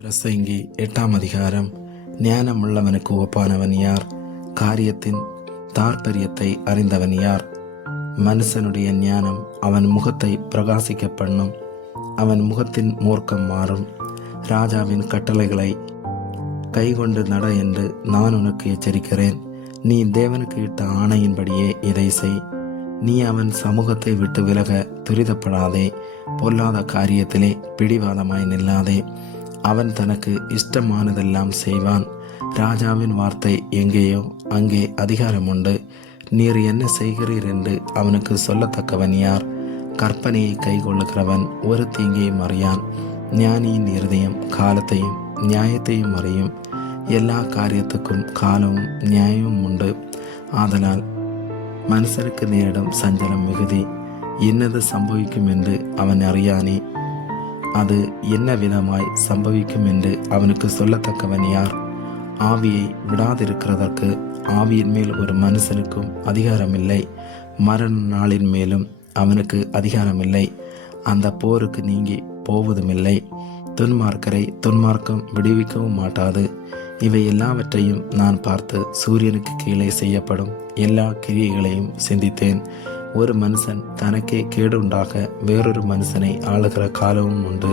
பிரசங்கி 8ஆம் அதிகாரம். ஞானமுள்ளவனுக்கு ஒப்பானவன் யார்? காரியத்தின் தாற்பயத்தை அறிந்தவன் யார்? மனுஷனுடைய ஞானம் அவன் முகத்தை பிரகாசிக்க பண்ணும், அவன் முகத்தின் மூர்க்கம் மாறும். ராஜாவின் கட்டளைகளை கைகொண்டு நட என்று நான் உனக்கு எச்சரிக்கிறேன். நீ தேவனுக்கு இட்ட ஆணையின்படியே இதை செய். நீ அவன் சமூகத்தை விட்டு விலக துரிதப்படாதே. பொல்லாத காரியத்திலே பிடிவாதமாய் நில்லாதே. அவன் தனக்கு இஷ்டமானதெல்லாம் செய்வான். ராஜாவின் வார்த்தை எங்கேயோ அங்கே அதிகாரம் உண்டு. நீர் என்ன செய்கிறீர் என்று அவனுக்கு சொல்லத்தக்கவன் யார்? கற்பனையை கைகொள்ளுகிறவன் ஒரு தீங்கையும் அறியான். ஞானியின் இருதயம் காலத்தையும் நியாயத்தையும் அறியும். எல்லா காரியத்துக்கும் காலமும் நியாயமும் உண்டு. ஆதலால் மனுஷனுக்கு நேரிடும் சஞ்சலம் மிகுதி. என்னது சம்பவிக்கும் என்று அவன் அறியானே. அது என்ன விதமாய் சம்பவிக்கும் என்று அவனுக்கு சொல்லத்தக்கவன் யார்? ஆவியை விடாதிருக்கிறதற்கு ஆவியின் மேல் ஒரு மனுஷனுக்கும் அதிகாரமில்லை. மரண நாளின் மேலும் அவனுக்கு அதிகாரமில்லை. அந்த போருக்கு நீங்கி போவதுமில்லை. துன்மார்க்கரை துன்மார்க்கம் விடுவிக்கவும் மாட்டாது. இவை எல்லாவற்றையும் நான் பார்த்து சூரியனுக்கு கீழே செய்யப்படும் எல்லா கிரியைகளையும் சிந்தித்தேன். ஒரு மனுஷன் தனக்கே கேடு உண்டாக வேறொரு மனுஷனை ஆளுகிற காலமும் உண்டு.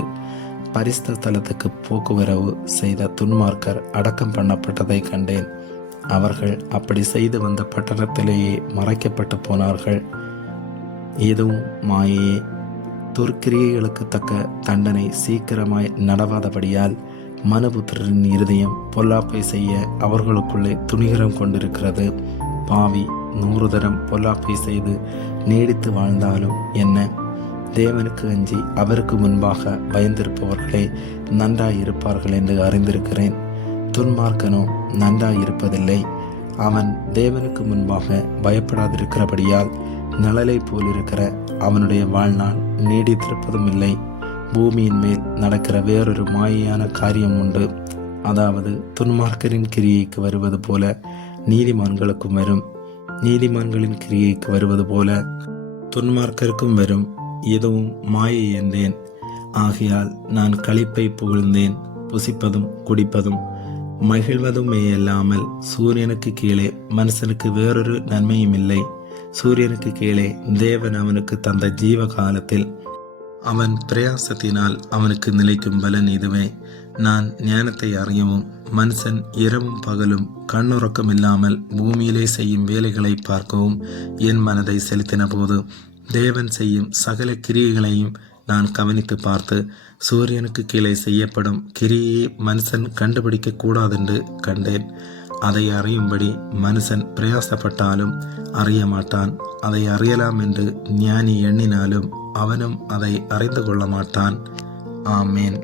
பரிசுத்த ஸ்தலத்துக்கு போக்குவரவு செய்த துன்மார்க்கர் அடக்கம் பண்ணப்பட்டதை கண்டேன். அவர்கள் அப்படி செய்து வந்த பட்டணத்திலேயே மறைக்கப்பட்டு போனார்கள். இதுவும் மாயையே. துர்க்கிரியைகளுக்கு தக்க தண்டனை சீக்கிரமாய் நடவாதபடியால் மனுபுத்திரரின் இருதயம் பொல்லாப்பை செய்ய அவர்களுக்குள்ளே துணிகரம் கொண்டிருக்கிறது. பாவி 100 தரம் பொல்லாப்பை செய்து நீடித்து வாழ்ந்தாலும் என்ன? தேவனுக்கு அஞ்சி அவருக்கு முன்பாக பயந்திருப்பவர்களே நன்றாயிருப்பார்கள் என்று அறிந்திருக்கிறேன். துன்மார்க்கனோ நன்றாயிருப்பதில்லை. அவன் தேவனுக்கு முன்பாக பயப்படாதிருக்கிறபடியால் நிழலை போலிருக்கிற அவனுடைய வாழ்நாள் நீடித்திருப்பதும் இல்லை. பூமியின் மேல் நடக்கிற வேறொரு மாயையான காரியம் உண்டு. அதாவது துன்மார்க்கரின் கிரியைக்கு வருவது போல நீதிமான்களுக்கும் வரும், நீதிமான்களின் கிரியைக்கு வருவது போல துன்மார்க்கருக்கும் வரும். எதுவும் மாயை என்றேன். ஆகையால் நான் களிப்பை புகழ்ந்தேன். புசிப்பதும் குடிப்பதும் மகிழ்வதுமேயல்லாமல் சூரியனுக்கு கீழே மனுஷனுக்கு வேறொரு நன்மையும் இல்லை. சூரியனுக்கு கீழே தேவன் அவனுக்கு தந்த ஜீவ காலத்தில் அவன் பிரயாசத்தினால் அவனுக்கு நிலைக்கும் பலன் இதுவே. நான் ஞானத்தை அறியவும் மனுஷன் இரவும் பகலும் கண்ணுறக்கம் இல்லாமல் பூமியிலே செய்யும் வேலைகளை பார்க்கவும் என் மனதை செலுத்தின போது தேவன் செய்யும் சகல கிரியைகளையும் நான் கவனித்து பார்த்து சூரியனுக்கு கீழே செய்யப்படும் கிரியையை மனுஷன் கண்டுபிடிக்க கூடாதென்று கண்டேன். அதை அறியும்படி மனுஷன் பிரயாசப்பட்டாலும் அறிய மாட்டான். அதை அறியலாம் என்று ஞானி எண்ணினாலும் அவனும் அதை அறிந்து கொள்ள மாட்டான். ஆமேன்.